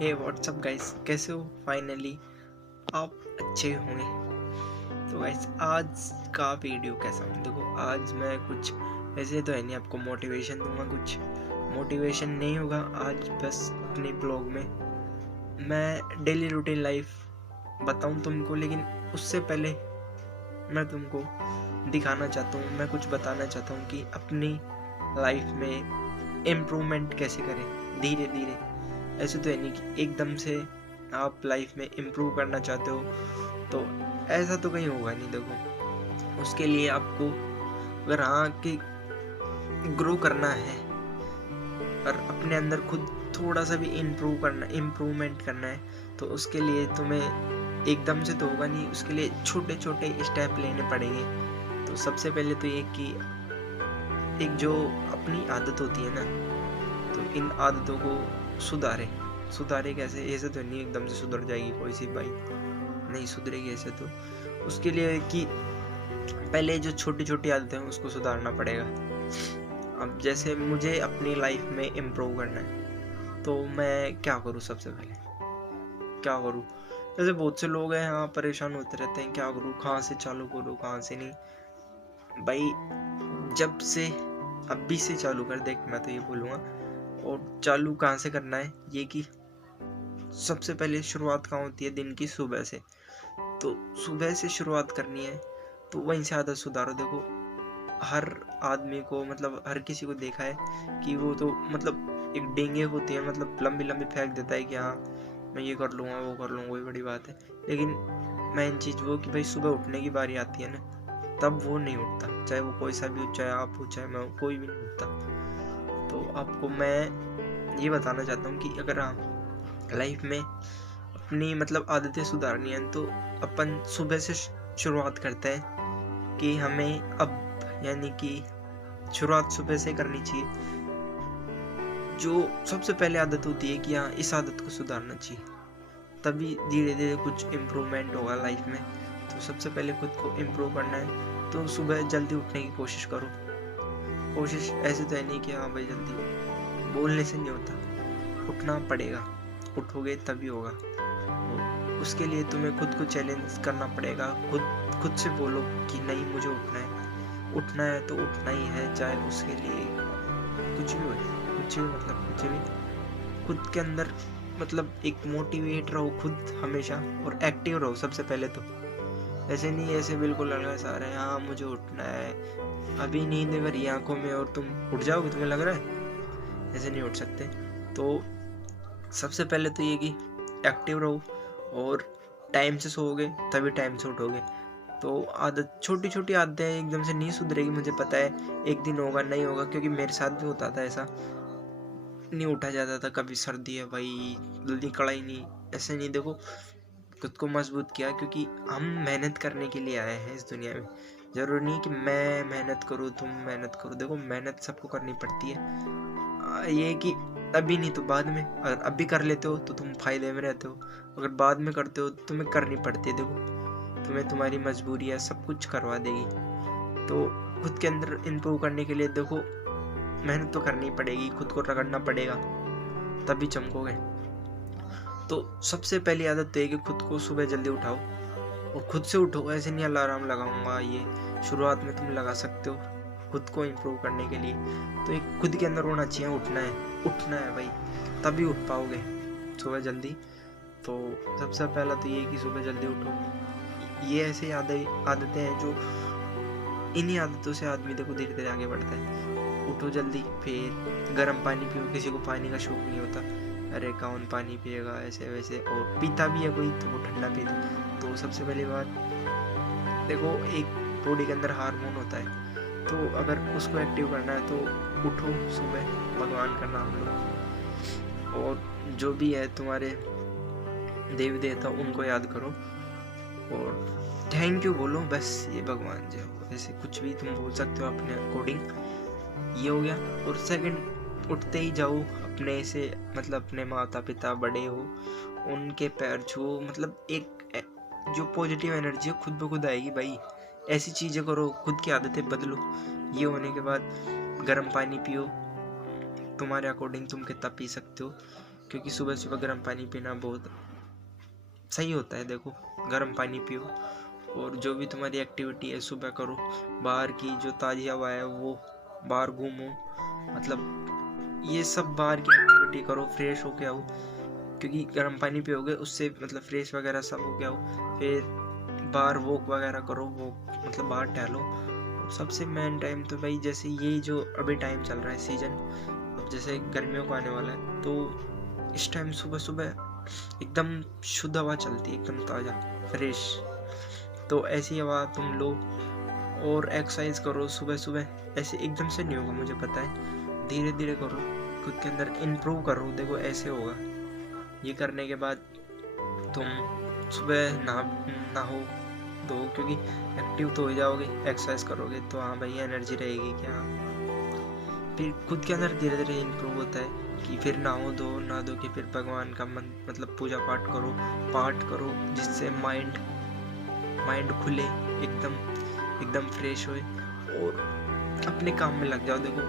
हे WhatsApp guys, कैसे हो? Finally आप अच्छे होंगे। तो गाइस आज का वीडियो कैसा है? देखो आज मैं कुछ ऐसे तो है नहीं आपको मोटिवेशन दूंगा, कुछ मोटिवेशन नहीं होगा। आज बस अपने ब्लॉग में मैं डेली रूटीन लाइफ बताऊं तुमको, लेकिन उससे पहले मैं तुमको दिखाना चाहता हूँ, मैं कुछ बताना चाहता हूँ कि अपनी लाइफ में इम्प्रूवमेंट कैसे करें धीरे धीरे। ऐसे तो है नहीं कि एकदम से आप लाइफ में इम्प्रूव करना चाहते हो तो ऐसा तो कहीं होगा नहीं। देखो उसके लिए आपको अगर हाँ कि ग्रो करना है और अपने अंदर खुद थोड़ा सा भी इम्प्रूवमेंट करना है तो उसके लिए तुम्हें एकदम से तो होगा नहीं, उसके लिए छोटे छोटे स्टेप लेने पड़ेंगे। तो सबसे पहले तो ये कि एक जो अपनी आदत होती है ना, तो इन आदतों को सुधारे कैसे? ऐसे तो नहीं एकदम से सुधर जाएगी कोई सी बाइक, नहीं सुधरेगी ऐसे तो। उसके लिए कि पहले जो छोटी छोटी आदतें हैं उसको सुधारना पड़ेगा। अब जैसे मुझे अपनी लाइफ में इम्प्रूव करना है तो मैं क्या करूँ? सबसे पहले क्या करूँ? जैसे बहुत से लोग हैं हाँ परेशान होते रहते हैं, क्या करूँ, कहाँ से चालू करूँ, कहाँ से नहीं। भाई जब से अभी से चालू कर देख, मैं तो ये बोलूँगा। और चालू कहाँ से करना है, ये कि सबसे पहले शुरुआत कहाँ होती है? दिन की सुबह से। तो सुबह से शुरुआत करनी है तो वहीं से आदत सुधारो। देखो हर आदमी को, मतलब हर किसी को देखा है कि वो तो मतलब एक डेंगे होती है, मतलब लंबी लंबी फेंक देता है कि हाँ मैं ये कर लूँगा वो कर लूँगा, वही बड़ी बात है। लेकिन मेन चीज़ वो कि भाई सुबह उठने की बारी आती है ना, तब वो नहीं उठता, चाहे वो कोई सा भी हो, चाहे आप हो चाहे मैं हो, कोई भी नहीं उठता। तो आपको मैं ये बताना चाहता हूँ कि अगर आप लाइफ में अपनी मतलब आदतें सुधारनी है तो अपन सुबह से शुरुआत करते हैं कि हमें अब यानी कि शुरुआत सुबह से करनी चाहिए। जो सबसे पहले आदत होती है कि हाँ इस आदत को सुधारना चाहिए, तभी धीरे धीरे कुछ इम्प्रूवमेंट होगा लाइफ में। तो सबसे पहले खुद को इम्प्रूव करना है तो सुबह जल्दी उठने की कोशिश करो। कोशिश ऐसे तो है नहीं कि हाँ भाई जल्दी बोलने से नहीं होता, उठना पड़ेगा, उठोगे तभी होगा। तो उसके लिए तुम्हें खुद को चैलेंज करना पड़ेगा। खुद से बोलो कि नहीं मुझे उठना है तो उठना ही है, चाहे उसके लिए कुछ भी हो, कुछ भी मतलब कुछ भी। खुद के अंदर मतलब एक मोटिवेट रहो खुद हमेशा, और एक्टिव रहो सबसे पहले तो। ऐसे नहीं ऐसे बिल्कुल अलग सा रहे हाँ मुझे उठना है, अभी नींद भरी आंखों में और तुम उठ जाओगे, तुम्हें लग रहा है ऐसे नहीं उठ सकते। तो सबसे पहले तो ये कि एक्टिव रहो और टाइम से सोओगे तभी टाइम से उठोगे। तो आदत छोटी छोटी आदतें एकदम से नहीं सुधरेगी, मुझे पता है एक दिन होगा नहीं होगा, क्योंकि मेरे साथ भी होता था ऐसा, नहीं उठा जाता था। कभी सर्दी है भाई जल्दी कढ़ाई नहीं, ऐसे नहीं। देखो खुद को मजबूत किया क्योंकि हम मेहनत करने के लिए आए हैं इस दुनिया में। जरूरी नहीं कि मैं मेहनत करूँ तुम मेहनत करो, देखो मेहनत सबको करनी पड़ती है। ये कि अभी नहीं तो बाद में, अगर अभी कर लेते हो तो तुम फायदे में रहते हो, अगर बाद में करते हो तो तुम्हें करनी पड़ती है। देखो तुम्हें तुम्हारी मजबूरी है सब कुछ करवा देगी। तो खुद के अंदर इम्प्रूव करने के लिए देखो मेहनत तो करनी पड़ेगी, खुद को रगड़ना पड़ेगा तभी चमकोगे। तो सबसे पहली आदत तो है कि खुद को सुबह जल्दी उठाओ और खुद से उठो। ऐसे नहीं अलार्म लगाऊंगा, ये शुरुआत में तुम लगा सकते हो खुद को इम्प्रूव करने के लिए। तो एक खुद के अंदर होना चाहिए, उठना है भाई, तभी उठ पाओगे सुबह जल्दी। तो सबसे पहला तो ये कि सुबह जल्दी उठो। ये ऐसे आदतें हैं जो इन्हीं आदतों से आदमी देखो धीरे धीरे आगे बढ़ता है। उठो जल्दी, फिर गर्म पानी पियो। किसी को पानी का शौक नहीं होता, अरे कौन पानी पिएगा ऐसे वैसे, और पीता भी है कोई तो वो ठंडा पीता। तो सबसे पहली बात देखो एक बॉडी के अंदर हार्मोन होता है, तो अगर उसको एक्टिव करना है तो उठो सुबह, भगवान का नाम लो, और जो भी है तुम्हारे देवी देवता उनको याद करो और थैंक यू बोलो, बस ये भगवान जय हो, ऐसे कुछ भी तुम बोल सकते हो अपने अकॉर्डिंग। ये हो गया। और सेकंड, उठते ही जाओ अपने से मतलब अपने माता पिता बड़े हो उनके पैर छुओ, मतलब एक जो पॉजिटिव एनर्जी है खुद ब खुद आएगी भाई। ऐसी चीज़ें करो, खुद की आदतें बदलो। ये होने के बाद गर्म पानी पियो, तुम्हारे अकॉर्डिंग तुम कितना पी सकते हो। क्योंकि सुबह सुबह गर्म पानी पीना बहुत सही होता है। देखो गर्म पानी पियो और जो भी तुम्हारी एक्टिविटी है सुबह करो, बाहर की जो ताज़ी हवा है वो, बाहर घूमो, मतलब ये सब बाहर की एक्टिविटी करो, फ्रेश होके आओ, क्योंकि गर्म पानी पियोगे उससे मतलब फ्रेश वगैरह सब हो गया हो। फिर बाहर वॉक वगैरह करो, वो मतलब बाहर टहलो। सबसे मेन टाइम तो भाई जैसे ये जो अभी टाइम चल रहा है सीजन, अब जैसे गर्मियों को आने वाला है, तो इस टाइम सुबह सुबह एकदम शुद्ध हवा चलती है, एकदम ताज़ा फ्रेश। तो ऐसी हवा तुम लो और एक्सरसाइज करो सुबह सुबह। ऐसे एकदम से नहीं होगा, मुझे पता है, धीरे धीरे करो, खुद के अंदर इम्प्रूव करो। देखो ऐसे होगा। ये करने के बाद तुम सुबह नहाओ दो, क्योंकि एक्टिव तो हो जाओगे, एक्सरसाइज करोगे तो हाँ भाई एनर्जी रहेगी क्या। फिर खुद के अंदर धीरे धीरे इम्प्रूव होता है कि फिर नहा दो कि फिर भगवान का मतलब पूजा पाठ करो जिससे माइंड खुले, एकदम फ्रेश होए और अपने काम में लग जाओ। देखो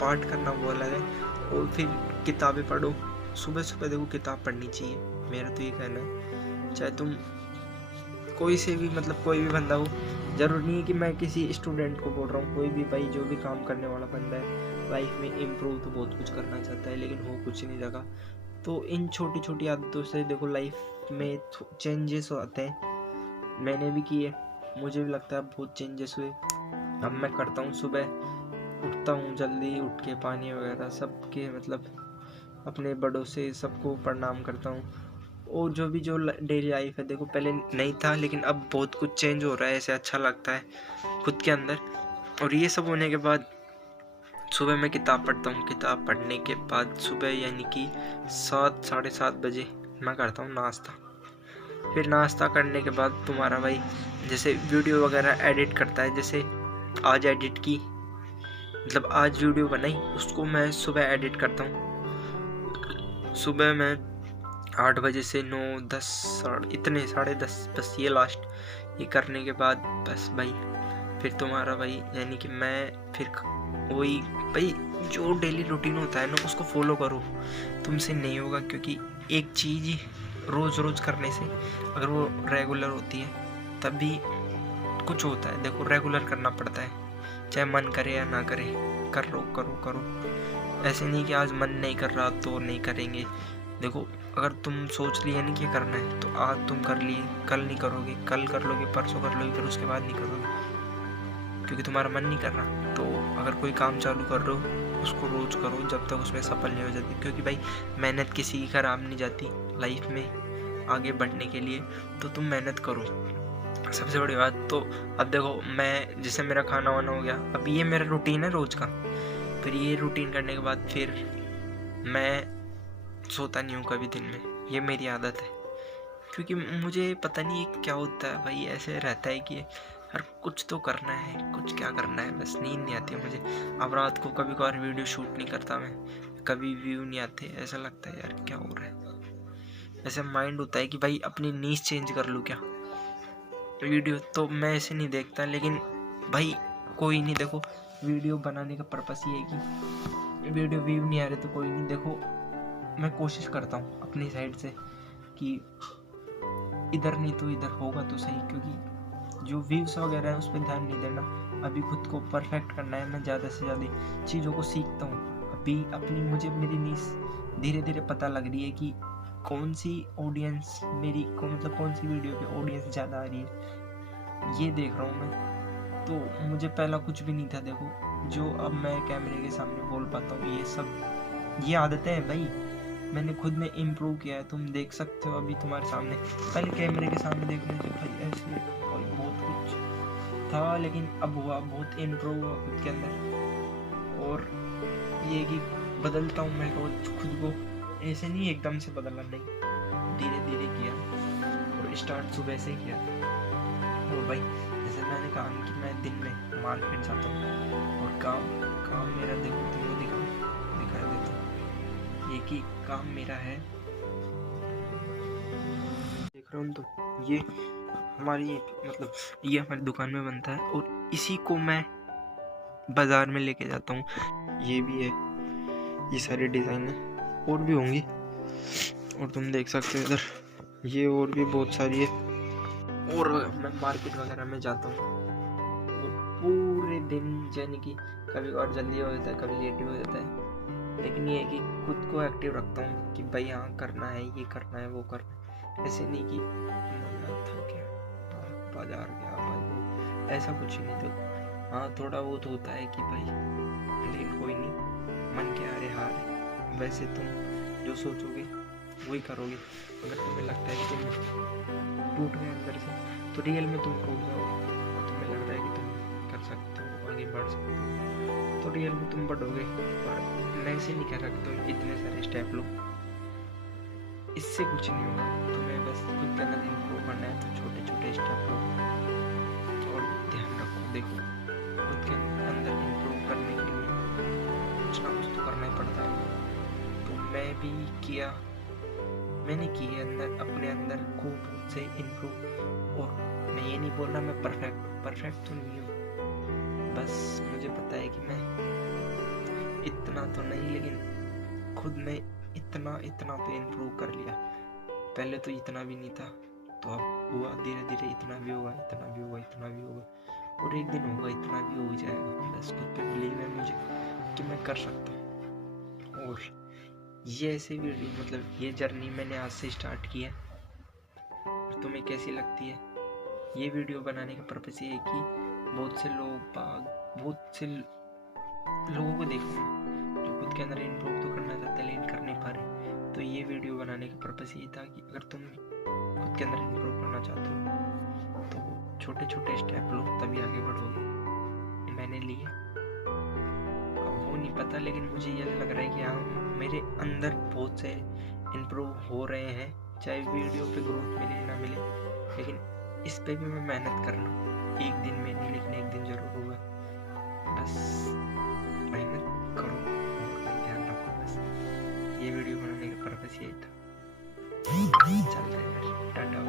पाठ करना वो अलग है, और फिर किताबें पढ़ो सुबह सुबह। देखो किताब पढ़नी चाहिए, मेरा तो ये कहना है। चाहे तुम कोई से भी मतलब कोई भी बंदा हो, जरूरी नहीं है कि मैं किसी स्टूडेंट को बोल रहा हूँ, कोई भी भाई जो भी काम करने वाला बंदा है लाइफ में इम्प्रूव तो बहुत कुछ करना चाहता है लेकिन हो कुछ नहीं लगा। तो इन छोटी छोटी आदतों से देखो लाइफ में चेंजेस आते हैं। मैंने भी किए, मुझे भी लगता है बहुत चेंजेस हुए। अब मैं करता हूँ, सुबह उठता हूँ जल्दी, उठ के पानी वगैरह सबके मतलब अपने बड़ों से सबको प्रणाम करता हूँ। और जो डेली लाइफ है, देखो पहले नहीं था लेकिन अब बहुत कुछ चेंज हो रहा है, ऐसे अच्छा लगता है खुद के अंदर। और ये सब होने के बाद सुबह मैं किताब पढ़ता हूँ। किताब पढ़ने के बाद सुबह यानी कि 7 साढ़े 7 बजे मैं करता हूँ नाश्ता। फिर नाश्ता करने के बाद तुम्हारा भाई जैसे वीडियो वगैरह एडिट करता है, जैसे आज एडिट की, मतलब आज वीडियो बनाई, उसको मैं सुबह एडिट करता हूँ। सुबह मैं 8 बजे से 9 10 इतने 10:30 बस ये लास्ट। ये करने के बाद बस भाई फिर तुम्हारा भाई यानी कि मैं फिर वही भाई जो डेली रूटीन होता है ना उसको फॉलो करो। तुमसे नहीं होगा, क्योंकि एक चीज़ रोज़ रोज़ करने से अगर वो रेगुलर होती है तभी कुछ होता है। देखो रेगुलर करना पड़ता है, चाहे मन करे या ना करे, करो। ऐसे नहीं कि आज मन नहीं कर रहा तो नहीं करेंगे। देखो अगर तुम सोच लिए नहीं कि करना है तो आज तुम कर लिए, कल नहीं करोगे, कल कर लोगे, परसों कर लोगे, फिर उसके बाद नहीं करोगे क्योंकि तुम्हारा मन नहीं कर रहा। तो अगर कोई काम चालू कर रहे हो उसको रोज़ करो जब तक उसमें सफल नहीं हो जाती, क्योंकि भाई मेहनत किसी की खराब नहीं जाती लाइफ में आगे बढ़ने के लिए। तो तुम मेहनत करो, सबसे बड़ी बात। तो अब देखो मैं जैसे मेरा खाना वाना हो गया, अब ये मेरा रूटीन है रोज़ का। फिर ये रूटीन करने के बाद फिर मैं सोता नहीं हूँ कभी दिन में, ये मेरी आदत है। क्योंकि मुझे पता नहीं क्या होता है भाई, ऐसे रहता है कि यार कुछ तो करना है, कुछ क्या करना है, बस नींद नहीं आती मुझे। अब रात को कभी कभार वीडियो शूट नहीं करता मैं, कभी व्यू नहीं आते, ऐसा लगता है यार क्या हो रहा है। ऐसा माइंड होता है कि भाई अपनी नींद चेंज कर लूँ क्या। वीडियो तो मैं ऐसे नहीं देखता, लेकिन भाई कोई नहीं, देखो वीडियो बनाने का पर्पस ये है कि वीडियो व्यू नहीं आ रहे तो कोई नहीं। देखो मैं कोशिश करता हूँ अपनी साइड से कि इधर नहीं तो इधर होगा तो सही, क्योंकि जो व्यूज़ वगैरह है उस पर ध्यान नहीं देना। अभी खुद को परफेक्ट करना है, मैं ज़्यादा से ज़्यादा चीज़ों को सीखता हूँ। अभी अपनी मुझे मेरी नीस धीरे धीरे पता लग रही है कि कौन सी ऑडियंस मेरी को मतलब कौन सी वीडियो पे ऑडियंस ज़्यादा आ रही है, ये देख रहा हूँ मैं। तो मुझे पहला कुछ भी नहीं था, देखो जो अब मैं कैमरे के सामने बोल पाता हूँ, ये आदतें हैं भाई, मैंने खुद में इम्प्रूव किया है। तुम देख सकते हो अभी तुम्हारे सामने, पहले कैमरे के सामने देखने से भाई ऐसे बहुत कुछ था, लेकिन अब हुआ बहुत इम्प्रूव हुआ खुद के अंदर। और ये कि बदलता हूँ मैं रोज खुद को, ऐसे नहीं एकदम से बदलना नहीं, धीरे धीरे किया और स्टार्ट सुबह से किया। और भाई जैसे मैंने कहा कि मैं दिन में मार्केट जाता हूँ और काम मेरा देखो तुम्हें दिखा देता हूँ, ये कि काम मेरा है, देख रहा हूँ तो ये हमारी मतलब ये हमारी दुकान में बनता है और इसी को मैं बाज़ार में लेके जाता हूँ। ये भी है, ये सारे डिज़ाइन है और भी होंगे, और तुम देख सकते हो इधर ये और भी बहुत सारी है। और मैं मार्केट वगैरह में जाता हूँ और पूरे दिन यानी कि कभी और जल्दी हो जाता है, कभी लेट भी हो जाता है, लेकिन ये है कि खुद को एक्टिव रखता हूँ कि भाई हाँ करना है, ये करना है, वो करना है। ऐसे नहीं कि थक गया, बाजार गया भाई, वो ऐसा कुछ ही नहीं। तो हाँ थोड़ा बहुत होता है कि भाई, लेकिन कोई नहीं, मन के हारे हार है। वैसे तुम जो सोचोगे वही करोगे। अगर तुम्हें लगता है कि तुम टूट गए अंदर से, तो रियल में तुम टूट जाओगे। और तुम्हें लग रहा है कि तुम कर सकते हो, आगे बढ़ सकते हो, तो रियल में तुम बढ़ोगे। और मैं ऐसे नहीं कह रहा कि तुम इतने सारे स्टेप लो, इससे कुछ नहीं होगा। तुम्हें बस खुद के अंदर इम्प्रूव करना है, तो छोटे छोटे स्टेप लो। और ध्यान रखो, देखो खुद के अंदर इम्प्रूव करने के लिए कुछ ना कुछ तो करना ही पड़ता है। तो मैं भी किया, मैंने किए अंदर अपने अंदर को बहुत से इम्प्रूव। और मैं ये नहीं बोल रहा मैं परफेक्ट तो नहीं हूँ, बस मुझे पता है कि मैं इतना तो नहीं, लेकिन खुद में इतना तो इम्प्रूव कर लिया। पहले तो इतना भी नहीं था, तो अब हुआ धीरे धीरे, इतना भी होगा, इतना भी होगा, इतना भी होगा, और एक दिन होगा इतना भी हो जाएगा। बस खुद पे बिलीव है मुझे कि मैं कर सकता हूँ। और ये ऐसे वीडियो, मतलब ये जर्नी मैंने आज से स्टार्ट की है। और तुम्हें कैसी लगती है? ये वीडियो बनाने का पर्पस ये है कि बहुत से लोगों को देखो जो खुद के अंदर इम्प्रूव तो करना चाहते हैं लेकिन कर नहीं पा रहे। तो ये वीडियो बनाने का पर्पस ये था कि अगर तुम खुद के अंदर इम्प्रूव करना चाहते हो तो छोटे छोटे स्टेप लो, तभी आगे बढ़ोगे। मैंने लिए, अब वो नहीं पता, लेकिन मुझे ये लग रहा है कि हाँ मेरे अंदर बहुत से इम्प्रूव हो रहे हैं। चाहे वीडियो पे ग्रोथ मिले ना मिले, लेकिन इस पे भी मैं मेहनत कर रहा हूँ। एक दिन में नहीं, लेकिन एक दिन जरूर होगा। बस मेहनत करो और ध्यान रखो। बस ये वीडियो बनाने का पर्पस यही था। चल रहे हैं, टाटा।